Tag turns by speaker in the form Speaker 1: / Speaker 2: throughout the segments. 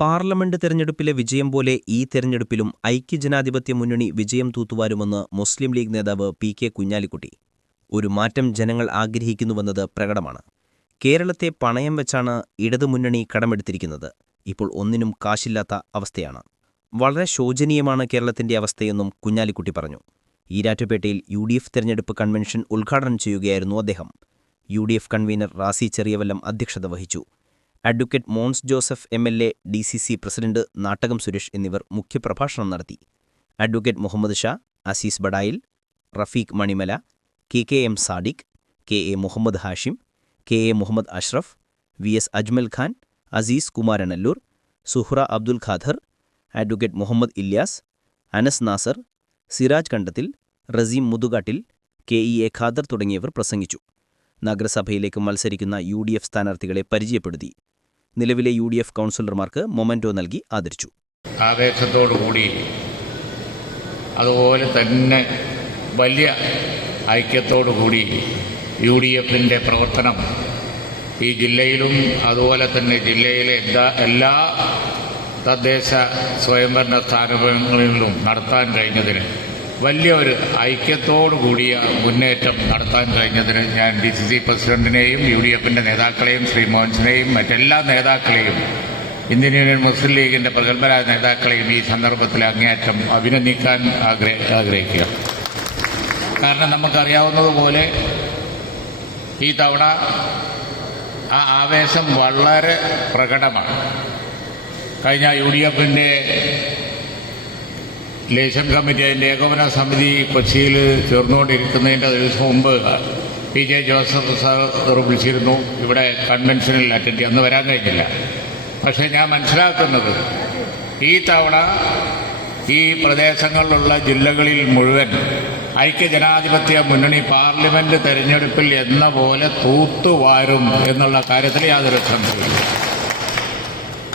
Speaker 1: parliament തെരഞ്ഞെടുപ്പിലെ വിജയം പോലെ ഈ തെരഞ്ഞെടുപ്പിലും ഐക്യജനാധിപത്യ മുന്നണി വിജയം തൂത്തുവാരുമെന്ന് മുസ്ലിം ലീഗ് നേതാവ് പി കെ കുഞ്ഞാലിക്കുട്ടി ഒരു മാറ്റം ജനങ്ങൾ ആഗ്രഹിക്കുന്നുവെന്നത് പ്രകടമാണ് കേരളത്തെ പണയം വെച്ചാണ് ഇടതുമുന്നണി കടമെടുത്തിരിക്കുന്നത് ഇപ്പോൾ ഒന്നിനും കാശില്ലാത്ത അവസ്ഥയാണ് വളരെ ശോചനീയമാണ് കേരളത്തിന്റെ അവസ്ഥയെന്നും കുഞ്ഞാലിക്കുട്ടി പറഞ്ഞു ഈരാറ്റുപേട്ടയിൽ യു ഡി എഫ് തെരഞ്ഞെടുപ്പ് കൺവെൻഷൻ ഉദ്ഘാടനം ചെയ്യുകയായിരുന്നു അദ്ദേഹം U D F convener Razi Cheriyavallam അധ്യക്ഷത വഹിച്ചു advocate Mons Joseph M L A D C C president Nattakam Suresh എന്നിവർ മുഖ്യപ്രഭാഷണം നടത്തി advocate Muhammad Shah Azeez Badayil Rafeeq Manimala K K M Sadiq K A Muhammad Hashim K A Muhammad Ashraf V S Ajmal Khan Azeez Kumaranallur Suhra Abdul Khader advocate Muhammad Ilyas Anas Nasar Siraj Kandathil regime Muthukattil K E A Khader തുടങ്ങിയവർ പ്രസംഗിച്ചു നഗരസഭയിലേക്ക് മത്സരിക്കുന്ന യു ഡി എഫ് സ്ഥാനാർത്ഥികളെ പരിചയപ്പെടുത്തി നിലവിലെ യു ഡി എഫ് കൗൺസിലർമാർക്ക് മൊമെന്റോ നൽകി ആദരിച്ചു ആവേശത്തോടു കൂടി
Speaker 2: അതുപോലെ തന്നെ വലിയ ഐക്യത്തോടുകൂടി കൂടി യു ഡി എഫിൻ്റെ പ്രവർത്തനം ഈ ജില്ലയിലും അതുപോലെ തന്നെ ജില്ലയിലെ എല്ലാ എല്ലാ തദ്ദേശ സ്വയംഭരണ സ്ഥാപനങ്ങളിലും നടത്താൻ കഴിഞ്ഞതിന് വലിയ ഒരു ഐക്യത്തോടു കൂടിയ മുന്നേറ്റം നടത്താൻ കഴിഞ്ഞതിന് ഞാൻ ഡി സി സി പ്രസിഡന്റിനെയും യു ഡി എഫിന്റെ നേതാക്കളെയും ശ്രീ മോഹൻസിനെയും മറ്റെല്ലാ നേതാക്കളെയും ഇന്ത്യൻ യൂണിയൻ മുസ്ലിം ലീഗിന്റെ പ്രഗത്ഭരായ നേതാക്കളെയും ഈ സന്ദർഭത്തിൽ അങ്ങേയറ്റം അഭിനന്ദിക്കാൻ ആഗ്രഹ ആഗ്രഹിക്കുക കാരണം നമുക്കറിയാവുന്നതുപോലെ ഈ തവണ ആ ആവേശം വളരെ പ്രകടമാണ് കഴിഞ്ഞ യു ഡി എഫിന്റെ ലേശൻ കമ്മിറ്റി അതിൻ്റെ ഏകോപന സമിതി കൊച്ചിയിൽ ചേർന്നുകൊണ്ടിരിക്കുന്നതിൻ്റെ ദിവസം മുമ്പ് പി ജെ ജോസഫ് സാർ വിളിച്ചിരുന്നു ഇവിടെ കൺവെൻഷനിൽ അറ്റൻഡ് അന്ന് വരാൻ കഴിഞ്ഞില്ല പക്ഷേ ഞാൻ മനസ്സിലാക്കുന്നത് ഈ തവണ ഈ പ്രദേശങ്ങളിലുള്ള ജില്ലകളിൽ മുഴുവൻ ഐക്യജനാധിപത്യ മുന്നണി പാർലമെന്റ് തെരഞ്ഞെടുപ്പിൽ എന്ന പോലെ തൂത്തുവാരും എന്നുള്ള കാര്യത്തിൽ യാതൊരു സംശയമില്ല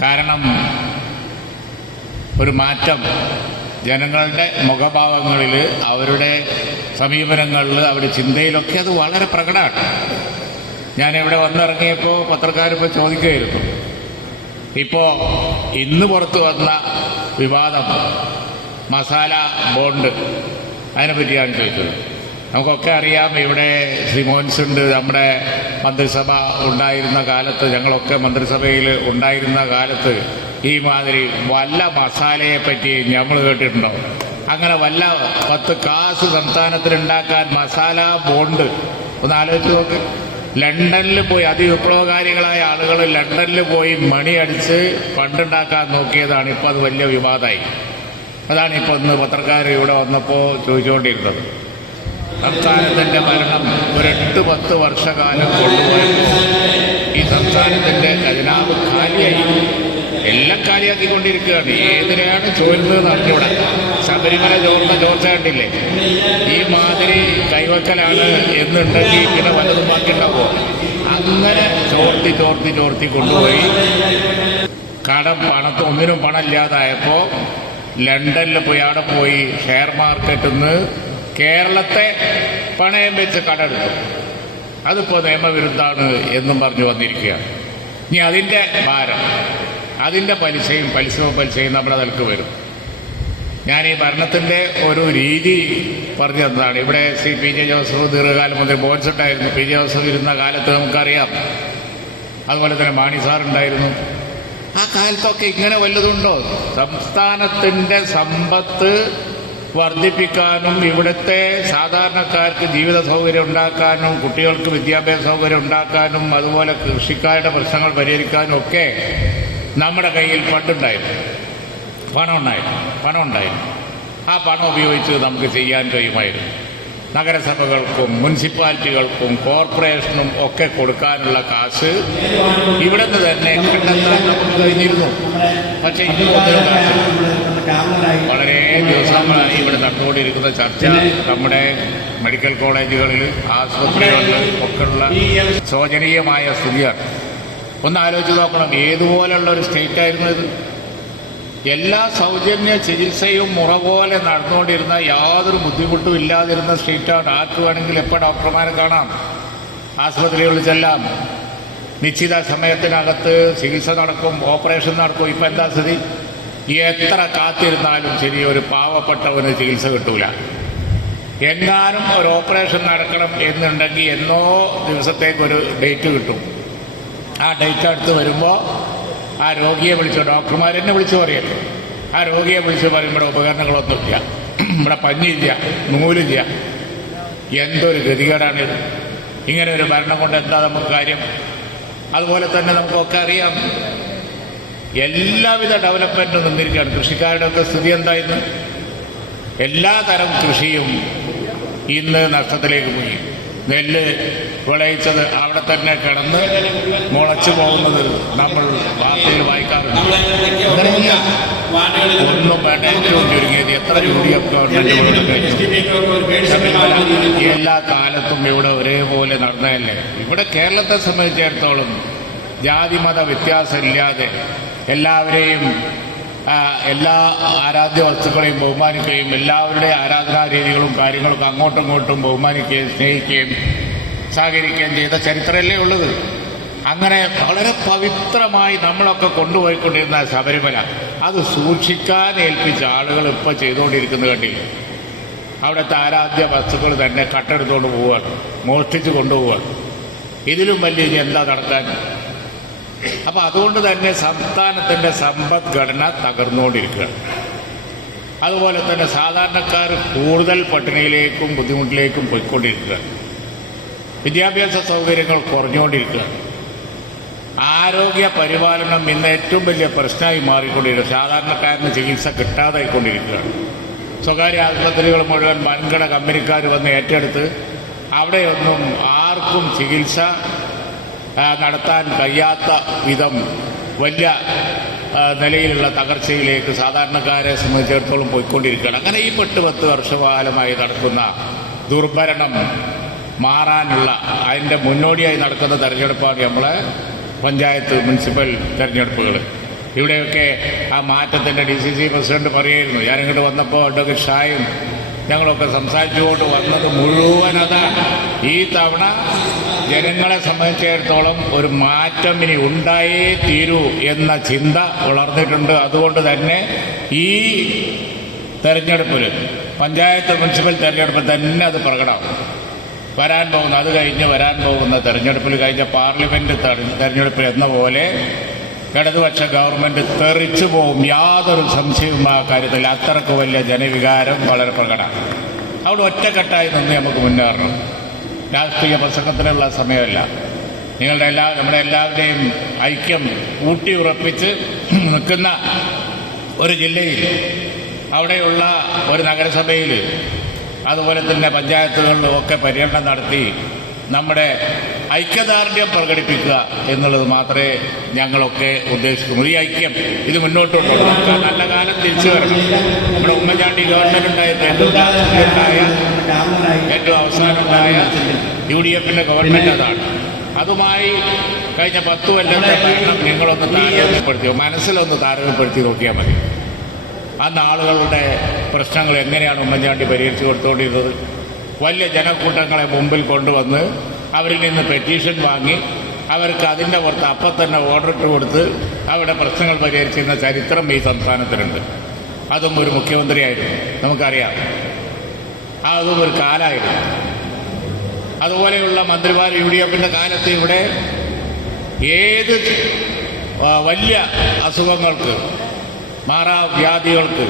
Speaker 2: കാരണം ഒരു മാറ്റം ജനങ്ങളുടെ മുഖഭാവങ്ങളിൽ അവരുടെ സമീപനങ്ങളിൽ അവരുടെ ചിന്തയിലൊക്കെ അത് വളരെ പ്രകടമാണ് ഞാൻ ഇവിടെ വന്നിറങ്ങിയപ്പോൾ പത്രക്കാരിപ്പോൾ ചോദിക്കുകയായിരുന്നു ഇപ്പോൾ ഇന്ന് പുറത്തു വന്ന വിവാദം മസാല ബോണ്ട് അതിനെപ്പറ്റിയാണ് ചോദിച്ചത് നമുക്കൊക്കെ അറിയാം ഇവിടെ ശ്രീ മോൻസുണ്ട് നമ്മുടെ മന്ത്രിസഭ ഉണ്ടായിരുന്ന കാലത്ത് ഞങ്ങളൊക്കെ മന്ത്രിസഭയിൽ ഉണ്ടായിരുന്ന കാലത്ത് ഈ മാതിരി വല്ല മസാലയെ പറ്റി നമ്മൾ കേട്ടിട്ടുണ്ടോ അങ്ങനെ വല്ല പത്ത് കാശ് സംസ്ഥാനത്തിനുണ്ടാക്കാൻ മസാല ബോണ്ട് ഒന്ന് ആലോചിച്ച് നോക്ക് ലണ്ടനിൽ പോയി അതിവിപ്ലവകാരികളായ ആളുകൾ ലണ്ടനിൽ പോയി മണി അടിച്ച് പണ്ടുണ്ടാക്കാൻ നോക്കിയതാണ് ഇപ്പം അത് വലിയ വിവാദമായി അതാണ് ഇപ്പോൾ ഇന്ന് പത്രക്കാർ ഇവിടെ വന്നപ്പോൾ ചോദിച്ചുകൊണ്ടിരുന്നത് സംസ്ഥാനത്തിൻ്റെ ഭരണം ഒരെട്ട് പത്ത് വർഷകാലം കൊണ്ടുപോയപ്പോൾ ഈ സംസ്ഥാനത്തിൻ്റെ ഖജനാവ് കാലിയായി എല്ലാം കാലിയാക്കിക്കൊണ്ടിരിക്കുകയാണ് ഏതിനെയാണ് ചോദിച്ചത് അറിഞ്ഞൂടെ ശബരിമല ചോർന്ന ചോർച്ച ഈ മാതിരി കൈവക്കലാണ് എന്നുണ്ടെങ്കിൽ ഇങ്ങനെ വല്ലതും ബാക്കിയുണ്ടാവുമോ അങ്ങനെ ചോർത്തി ചോർത്തി ചോർത്തി കൊണ്ടുപോയി കടം പണത്ത് ഒന്നിനും പണം ഇല്ലാതായപ്പോൾ ലണ്ടനിൽ പോയി അവിടെ പോയി ഷെയർ മാർക്കറ്റിൽ നിന്ന് കേരളത്തെ പണയം വെച്ച് കടെടുത്തു അതിപ്പോ നിയമവിരുദ്ധാണ് എന്നും പറഞ്ഞു വന്നിരിക്കുകയാണ് ഇനി അതിന്റെ ഭാരം അതിന്റെ പലിശയും പലിശ പലിശയും നമ്മുടെ നിലക്ക് വരും ഞാൻ ഈ ഭരണത്തിന്റെ ഒരു രീതി പറഞ്ഞു തന്നതാണ് ഇവിടെ സി പി ജെ ജോസഫ് ദീർഘകാലം മുതൽ ബോൺസുണ്ടായിരുന്നു പി ജെ ജോസഫ് ഇരുന്ന കാലത്ത് നമുക്കറിയാം അതുപോലെ തന്നെ മാണി സാറുണ്ടായിരുന്നു ആ കാലത്തൊക്കെ ഇങ്ങനെ വല്ലതുണ്ടോ സംസ്ഥാനത്തിന്റെ സമ്പത്ത് വർദ്ധിപ്പിക്കാനും ഇവിടുത്തെ സാധാരണക്കാർക്ക് ജീവിത സൗകര്യം ഉണ്ടാക്കാനും കുട്ടികൾക്ക് വിദ്യാഭ്യാസ സൗകര്യം ഉണ്ടാക്കാനും അതുപോലെ കൃഷിക്കാരുടെ പ്രശ്നങ്ങൾ പരിഹരിക്കാനും ഒക്കെ നമ്മുടെ കയ്യിൽ ഫണ്ടുണ്ടായിരുന്നു പണം ഉണ്ടായിരുന്നു പണം ഉണ്ടായിരുന്നു ആ പണം ഉപയോഗിച്ച് നമുക്ക് ചെയ്യാൻ കഴിയുമായിരുന്നു നഗരസഭകൾക്കും മുനിസിപ്പാലിറ്റികൾക്കും കോർപ്പറേഷനും ഒക്കെ കൊടുക്കാനുള്ള കാശ് ഇവിടെ നിന്ന് തന്നെ കണ്ടെത്താൻ നമുക്ക് കഴിഞ്ഞിരുന്നു പക്ഷേ ഇപ്പോൾ കാശ് വളരെ ദിവസങ്ങളാണ് ഇവിടെ നടന്നുകൊണ്ടിരിക്കുന്ന ചർച്ച നമ്മുടെ മെഡിക്കൽ കോളേജുകളിൽ ആശുപത്രികളിൽ ഒക്കെയുള്ള ശോചനീയമായ സ്ഥിതിയാണ് ഒന്ന് ആലോചിച്ച് നോക്കണം ഏതുപോലെയുള്ള ഒരു സ്റ്റേറ്റ് ആയിരുന്നു ഇത് എല്ലാ സൗജന്യ ചികിത്സയും മുറ പോലെ നടന്നുകൊണ്ടിരുന്ന യാതൊരു ബുദ്ധിമുട്ടും ഇല്ലാതിരുന്ന സ്റ്റേറ്റാണ് ആർക്ക് വേണമെങ്കിൽ എപ്പോൾ ഡോക്ടർമാരെ കാണാം ആശുപത്രികളിൽ ചെല്ലാം നിശ്ചിത സമയത്തിനകത്ത് ചികിത്സ നടക്കും ഓപ്പറേഷൻ നടക്കും ഇപ്പം എന്താ സ്ഥിതി എത്ര കാത്തിരുന്നാലും ശരി ഒരു പാവപ്പെട്ടവന് ചികിത്സ കിട്ടൂല എങ്ങാനും ഒരു ഓപ്പറേഷൻ നടക്കണം എന്നുണ്ടെങ്കിൽ എന്നോ ദിവസത്തേക്കൊരു ഡേറ്റ് കിട്ടും ആ ഡേറ്റ് അടുത്ത് വരുമ്പോൾ ആ രോഗിയെ വിളിച്ചു എന്നെ വിളിച്ചു പറയല്ലോ ആ രോഗിയെ വിളിച്ചു പറയും ഇവിടെ ഉപകരണങ്ങളൊന്നുമില്ല ഇവിടെ പഞ്ഞില്ല നൂലില്ല എന്തൊരു ഗതികേടാണിത് ഇങ്ങനെ ഒരു ഭരണം കൊണ്ട് എന്താ നമുക്ക് കാര്യം അതുപോലെ തന്നെ നമുക്കൊക്കെ അറിയാം എല്ലാവിധ ഡെവലപ്മെന്റും നിന്നിരിക്കുകയാണ് കൃഷിക്കാരുടെ ഒക്കെ സ്ഥിതി എന്തായിരുന്നു എല്ലാ തരം കൃഷിയും ഇന്ന് നഷ്ടത്തിലേക്ക് പോയി നെല്ല് വിളയിച്ചത് അവിടെ തന്നെ കിടന്ന് മുളച്ചു പോകുന്നത് നമ്മൾ വാർത്തയിൽ വായിക്കാറുണ്ട് ഒന്നും വേണ്ട ചുരുങ്ങിയത് എത്ര യൂണിയഫ് ഗവൺമെന്റ് എല്ലാ കാലത്തും ഇവിടെ ഒരേപോലെ നടന്നതല്ലേ ഇവിടെ കേരളത്തെ സംബന്ധിച്ചിടത്തോളം ജാതിമത വ്യത്യാസമില്ലാതെ എല്ലാവരെയും എല്ലാ ആരാധ്യ വസ്തുക്കളെയും ബഹുമാനിക്കുകയും എല്ലാവരുടെയും ആരാധനാ രീതികളും കാര്യങ്ങളൊക്കെ അങ്ങോട്ടും ഇങ്ങോട്ടും ബഹുമാനിക്കുകയും സ്നേഹിക്കുകയും സഹകരിക്കുകയും ചെയ്ത ചരിത്രമല്ലേ ഉള്ളത് അങ്ങനെ വളരെ പവിത്രമായി നമ്മളൊക്കെ കൊണ്ടുപോയിക്കൊണ്ടിരുന്ന ശബരിമല അത് സൂക്ഷിക്കാൻ ഏൽപ്പിച്ച ആളുകൾ ഇപ്പോൾ ചെയ്തുകൊണ്ടിരിക്കുന്നത് കണ്ടില്ല അവിടുത്തെ ആരാധ്യ വസ്തുക്കൾ തന്നെ കട്ടെടുത്തുകൊണ്ട് പോവുകയാണ് മോഷ്ടിച്ച് കൊണ്ടുപോവുകയാണ് ഇതിലും വലിയ എന്താ നടക്കാൻ അപ്പൊ അതുകൊണ്ട് തന്നെ സംസ്ഥാനത്തിന്റെ സമ്പദ്ഘടന തകർന്നുകൊണ്ടിരിക്കുകയാണ് അതുപോലെ തന്നെ സാധാരണക്കാർ കൂടുതൽ പട്ടിണിയിലേക്കും ബുദ്ധിമുട്ടിലേക്കും പോയിക്കൊണ്ടിരിക്കുകയാണ് വിദ്യാഭ്യാസ സൗകര്യങ്ങൾ കുറഞ്ഞുകൊണ്ടിരിക്കുകയാണ് ആരോഗ്യ പരിപാലനം ഇന്ന് ഏറ്റവും വലിയ പ്രശ്നമായി മാറിക്കൊണ്ടിരിക്കുക സാധാരണക്കാരന് ചികിത്സ കിട്ടാതായിക്കൊണ്ടിരിക്കുകയാണ് സ്വകാര്യ ആശുപത്രികൾ മുഴുവൻ വൻകിട കമ്പനിക്കാർ വന്ന് ഏറ്റെടുത്ത് അവിടെയൊന്നും ആർക്കും ചികിത്സ നടത്താൻ കഴിയാത്ത വിധം വലിയ നിലയിലുള്ള തകർച്ചയിലേക്ക് സാധാരണക്കാരെ സംബന്ധിച്ചിടത്തോളം പോയിക്കൊണ്ടിരിക്കുകയാണ് അങ്ങനെ ഈ പെട്ട് പത്ത് വർഷകാലമായി നടക്കുന്ന ദുർഭരണം മാറാനുള്ള അതിൻ്റെ മുന്നോടിയായി നടക്കുന്ന തെരഞ്ഞെടുപ്പാണ് നമ്മളെ പഞ്ചായത്ത് മുനിസിപ്പൽ തെരഞ്ഞെടുപ്പുകൾ ഇവിടെയൊക്കെ ആ മാറ്റത്തിൻ്റെ ഡി സി സി പ്രസിഡന്റ് പറയായിരുന്നു ഞാനിങ്ങോട്ട് വന്നപ്പോൾ അഡ്വക്കേറ്റ് ഷായും ഞങ്ങളൊക്കെ സംസാരിച്ചുകൊണ്ട് വന്നത് മുഴുവൻ അതാണ് ഈ തവണ ജനങ്ങളെ സംബന്ധിച്ചിടത്തോളം ഒരു മാറ്റം ഇനി ഉണ്ടായേ തീരൂ എന്ന ചിന്ത വളർന്നിട്ടുണ്ട് അതുകൊണ്ട് തന്നെ ഈ തെരഞ്ഞെടുപ്പിൽ പഞ്ചായത്ത് മുനിസിപ്പൽ തെരഞ്ഞെടുപ്പിൽ തന്നെ അത് പ്രകടമാകും വരാൻ പോകുന്ന അത് കഴിഞ്ഞ് വരാൻ പോകുന്ന തെരഞ്ഞെടുപ്പിൽ കഴിഞ്ഞ പാർലമെന്റ് തെരഞ്ഞെടുപ്പിൽ എന്ന പോലെ ഇടതുപക്ഷ ഗവൺമെന്റ് തെറിച്ചു പോകും യാതൊരു സംശയവും ആ കാര്യത്തിൽ അത്രക്ക് വലിയ ജനവികാരം വളരെ പ്രകടമാണ് അവിടെ ഒറ്റക്കെട്ടായി നിന്ന് നമുക്ക് മുന്നേറണം രാഷ്ട്രീയ പ്രസംഗത്തിനുള്ള സമയമല്ല നിങ്ങളുടെ എല്ലാ നമ്മുടെ എല്ലാവരുടെയും ഐക്യം ഊട്ടിയുറപ്പിച്ച് നിൽക്കുന്ന ഒരു ജില്ലയിൽ അവിടെയുള്ള ഒരു നഗരസഭയിൽ അതുപോലെ തന്നെ പഞ്ചായത്തുകളിലും ഒക്കെ പര്യടനം നടത്തി നമ്മുടെ ഐക്യദാർഢ്യം പ്രകടിപ്പിക്കുക എന്നുള്ളത് മാത്രമേ ഞങ്ങളൊക്കെ ഉദ്ദേശിക്കുന്നു ഈ ഐക്യം ഇത് മുന്നോട്ട് കൊണ്ടുപോകും നല്ല കാലം തിരിച്ചു വരണം നമ്മുടെ ഉമ്മൻചാണ്ടി ഗവൺമെന്റ് ഉണ്ടായ തെലുങ്കായ ഏറ്റവും അവസാനം യു ഡി എഫിൻ്റെ ഗവൺമെൻറ് അതാണ് അതുമായി കഴിഞ്ഞ പത്തു കൊല്ലത്തെ ഭരണം നിങ്ങളൊന്ന് താരതമ്യപ്പെടുത്തിയോ മനസ്സിലൊന്ന് താരതമ്യപ്പെടുത്തി നോക്കിയാൽ മതി അന്ന് ആളുകളുടെ പ്രശ്നങ്ങൾ എങ്ങനെയാണ് ഉമ്മൻചാണ്ടി പരിഹരിച്ചു കൊടുത്തുകൊണ്ടിരുന്നത് വലിയ ജനക്കൂട്ടങ്ങളെ മുമ്പിൽ കൊണ്ടുവന്ന് അവരിൽ നിന്ന് പെറ്റീഷൻ വാങ്ങി അവർക്ക് അതിൻ്റെ പുറത്ത് അപ്പം തന്നെ ഓർഡർ ഇട്ട് കൊടുത്ത് അവരുടെ പ്രശ്നങ്ങൾ പരിഹരിച്ചിരുന്ന ചരിത്രം ഈ സംസ്ഥാനത്തിനുണ്ട് അതും ഒരു മുഖ്യമന്ത്രിയായിരുന്നു നമുക്കറിയാം അതും ഒരു കാലായിരുന്നു അതുപോലെയുള്ള മന്ത്രിമാർ യു ഡി എഫിന്റെ കാലത്ത് ഇവിടെ ഏത് വലിയ അസുഖങ്ങൾക്ക് മാറാവ്യാധികൾക്ക്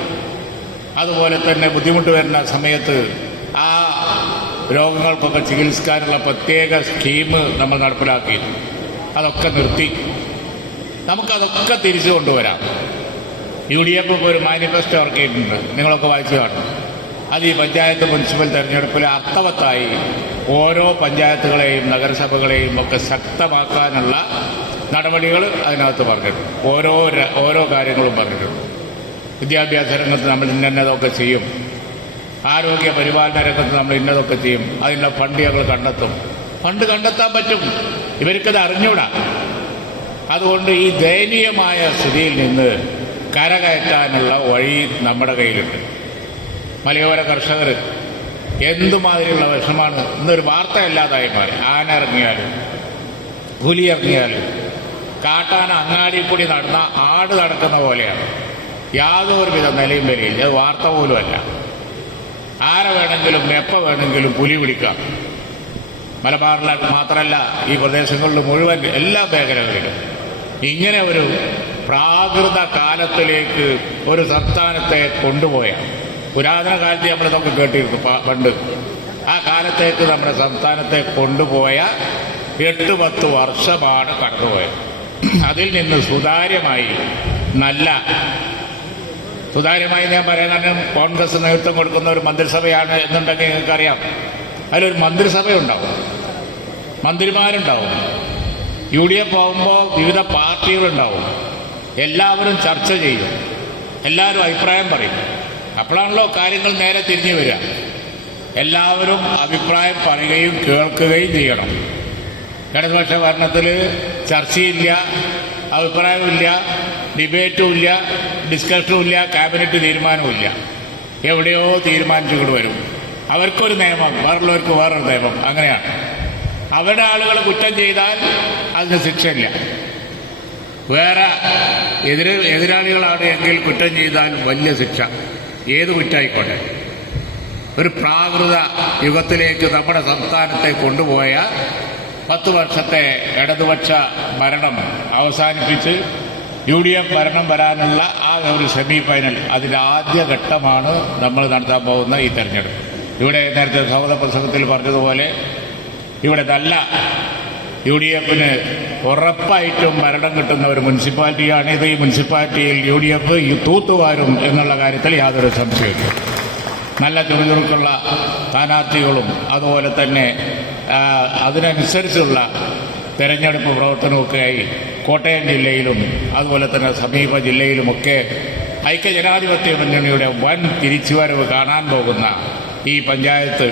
Speaker 2: അതുപോലെ തന്നെ ബുദ്ധിമുട്ട് വരുന്ന സമയത്ത് ആ രോഗങ്ങൾക്കൊക്കെ ചികിത്സിക്കാനുള്ള പ്രത്യേക സ്കീം നമ്മൾ നടപ്പിലാക്കി അതൊക്കെ നിർത്തി നമുക്കതൊക്കെ തിരിച്ചു കൊണ്ടുവരാം യു ഡി എഫ് ഒരു മാനിഫെസ്റ്റോ ഇറക്കിയിട്ടുണ്ട് നിങ്ങളൊക്കെ വായിച്ചു കാണും അത് ഈ പഞ്ചായത്ത് മുനിസിപ്പൽ തെരഞ്ഞെടുപ്പിൽ അർത്ഥവത്തായി ഓരോ പഞ്ചായത്തുകളെയും നഗരസഭകളെയും ഒക്കെ ശക്തമാക്കാനുള്ള നടപടികൾ അതിനകത്ത് പറഞ്ഞിട്ടുണ്ട് ഓരോ ഓരോ കാര്യങ്ങളും പറഞ്ഞിട്ടുണ്ട് വിദ്യാഭ്യാസ രംഗത്ത് നമ്മൾ ഇന്നതൊക്കെ ചെയ്യും ആരോഗ്യ പരിപാലന രംഗത്ത് നമ്മൾ ഇന്നതൊക്കെ ചെയ്യും അതിനുള്ള ഫണ്ട് ഞങ്ങൾ കണ്ടെത്തും ഫണ്ട് കണ്ടെത്താൻ പറ്റും ഇവർക്കത് അറിഞ്ഞൂടാ അതുകൊണ്ട് ഈ ദയനീയമായ സ്ഥിതിയിൽ നിന്ന് കരകയറ്റാനുള്ള വഴി നമ്മുടെ കയ്യിലുണ്ട് മലയോര കർഷകർ എന്തുമാതിരിയുള്ള വിഷമാണ് ഇന്നൊരു വാർത്ത അല്ലാതായി മാറി ആന ഇറങ്ങിയാലും പുലി ഇറങ്ങിയാലും കാട്ടാന അങ്ങാടി കൂടി നടന്ന ആട് നടക്കുന്ന പോലെയാണ് യാതൊരുവിധ നിലയും വിലയില്ല അത് വാർത്ത പോലുമല്ല ആരെ വേണമെങ്കിലും എപ്പ വേണമെങ്കിലും പുലി പിടിക്കാം മലബാറിലായിട്ട് മാത്രമല്ല ഈ പ്രദേശങ്ങളിൽ മുഴുവൻ എല്ലാ മേഖലകളിലും ഇങ്ങനെ ഒരു പ്രാകൃത കാലത്തിലേക്ക് ഒരു സംസ്ഥാനത്തെ കൊണ്ടുപോയാണ് പുരാതന കാലത്ത് നമ്മൾ നമുക്ക് കേട്ടിരുന്നു പണ്ട് ആ കാലത്തേക്ക് നമ്മുടെ സംസ്ഥാനത്തെ കൊണ്ടുപോയ എട്ട് പത്ത് വർഷമാണ് കടന്നുപോയത് അതിൽ നിന്ന് സുതാര്യമായി നല്ല സുതാര്യമായി ഞാൻ പറയാനും കോൺഗ്രസ് നേതൃത്വം കൊടുക്കുന്ന ഒരു മന്ത്രിസഭയാണ് എന്നുണ്ടെങ്കിൽ നിങ്ങൾക്കറിയാം അതിലൊരു മന്ത്രിസഭയുണ്ടാവും മന്ത്രിമാരുണ്ടാവും യു ഡി എഫ് ആകുമ്പോൾ വിവിധ പാർട്ടികളുണ്ടാവും എല്ലാവരും ചർച്ച ചെയ്യും എല്ലാവരും അഭിപ്രായം പറയും അപ്പോഴാണല്ലോ കാര്യങ്ങൾ നേരെ തിരിഞ്ഞു വരിക എല്ലാവരും അഭിപ്രായം പറയുകയും കേൾക്കുകയും ചെയ്യണം ഇടതുപക്ഷ ഭരണത്തിൽ ചർച്ചയില്ല അഭിപ്രായമില്ല ഡിബേറ്റും ഇല്ല ഡിസ്കഷനും ഇല്ല ക്യാബിനറ്റ് തീരുമാനമില്ല എവിടെയോ തീരുമാനിച്ചുകൊണ്ട് വരും അവർക്കൊരു നിയമം വേറുള്ളവർക്ക് വേറൊരു നിയമം അങ്ങനെയാണ് അവരുടെ ആളുകൾ കുറ്റം ചെയ്താൽ അതിന് ശിക്ഷയില്ല വേറെ എതിര് എതിരാളികളാണ് എങ്കിൽ കുറ്റം ചെയ്താൽ വലിയ ശിക്ഷ ഏത് കുറ്റായിക്കോട്ടെ ഒരു പ്രാകൃത യുഗത്തിലേക്ക് നമ്മുടെ സംസ്ഥാനത്തെ കൊണ്ടുപോയ പത്ത് വർഷത്തെ ഇടതുപക്ഷ ഭരണം അവസാനിപ്പിച്ച് യു ഡി എഫ് ഭരണം വരാനുള്ള ആ ഒരു സെമി ഫൈനൽ അതിൻ്റെ ആദ്യ ഘട്ടമാണ് നമ്മൾ നടത്താൻ പോകുന്ന ഈ തെരഞ്ഞെടുപ്പ് ഇവിടെ നേരത്തെ സൗദ പ്രസംഗത്തിൽ പറഞ്ഞതുപോലെ ഇവിടെ നല്ല യു ഡി എഫിന് ഉറപ്പായിട്ടും ഭരണം കിട്ടുന്ന ഒരു മുനിസിപ്പാലിറ്റിയാണ് ഇത് ഈ മുനിസിപ്പാലിറ്റിയിൽ യു ഡി എഫ് ഈ തൂത്തുവാരും എന്നുള്ള കാര്യത്തിൽ യാതൊരു സംശയവും നല്ല ചുറുചുറുക്കുള്ള സ്ഥാനാർത്ഥികളും അതുപോലെ തന്നെ അതിനനുസരിച്ചുള്ള തെരഞ്ഞെടുപ്പ് പ്രവർത്തനമൊക്കെയായി കോട്ടയം ജില്ലയിലും അതുപോലെ തന്നെ സമീപ ജില്ലയിലുമൊക്കെ ഐക്യജനാധിപത്യ മുന്നണിയുടെ വൻ തിരിച്ചുവരവ് കാണാൻ പോകുന്ന ഈ പഞ്ചായത്ത്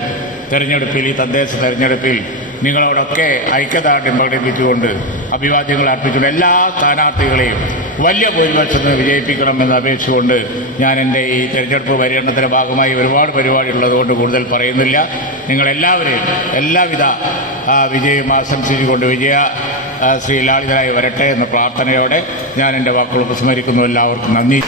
Speaker 2: തെരഞ്ഞെടുപ്പിൽ ഈ തദ്ദേശ തെരഞ്ഞെടുപ്പിൽ നിങ്ങളോടൊക്കെ ഐക്യദാർഢ്യം പ്രകടിപ്പിച്ചുകൊണ്ട് അഭിവാദ്യങ്ങൾ അർപ്പിച്ചുകൊണ്ട് എല്ലാ സ്ഥാനാർത്ഥികളെയും വലിയ ഭൂരിപക്ഷത്തിന് വിജയിപ്പിക്കണമെന്ന് അപേക്ഷിച്ചുകൊണ്ട് ഞാൻ എൻ്റെ ഈ തെരഞ്ഞെടുപ്പ് പര്യടനത്തിൻ്റെ ഭാഗമായി ഒരുപാട് പരിപാടി ഉള്ളതുകൊണ്ട് കൂടുതൽ പറയുന്നില്ല നിങ്ങളെല്ലാവരെയും എല്ലാവിധ വിജയം ആശംസിച്ചുകൊണ്ട് വിജയ ശ്രീ ലാളിതരായി വരട്ടെ എന്ന പ്രാർത്ഥനയോടെ ഞാൻ എൻ്റെ വാക്കുകൾ ഉപസ്മരിക്കുന്നു എല്ലാവർക്കും നന്ദി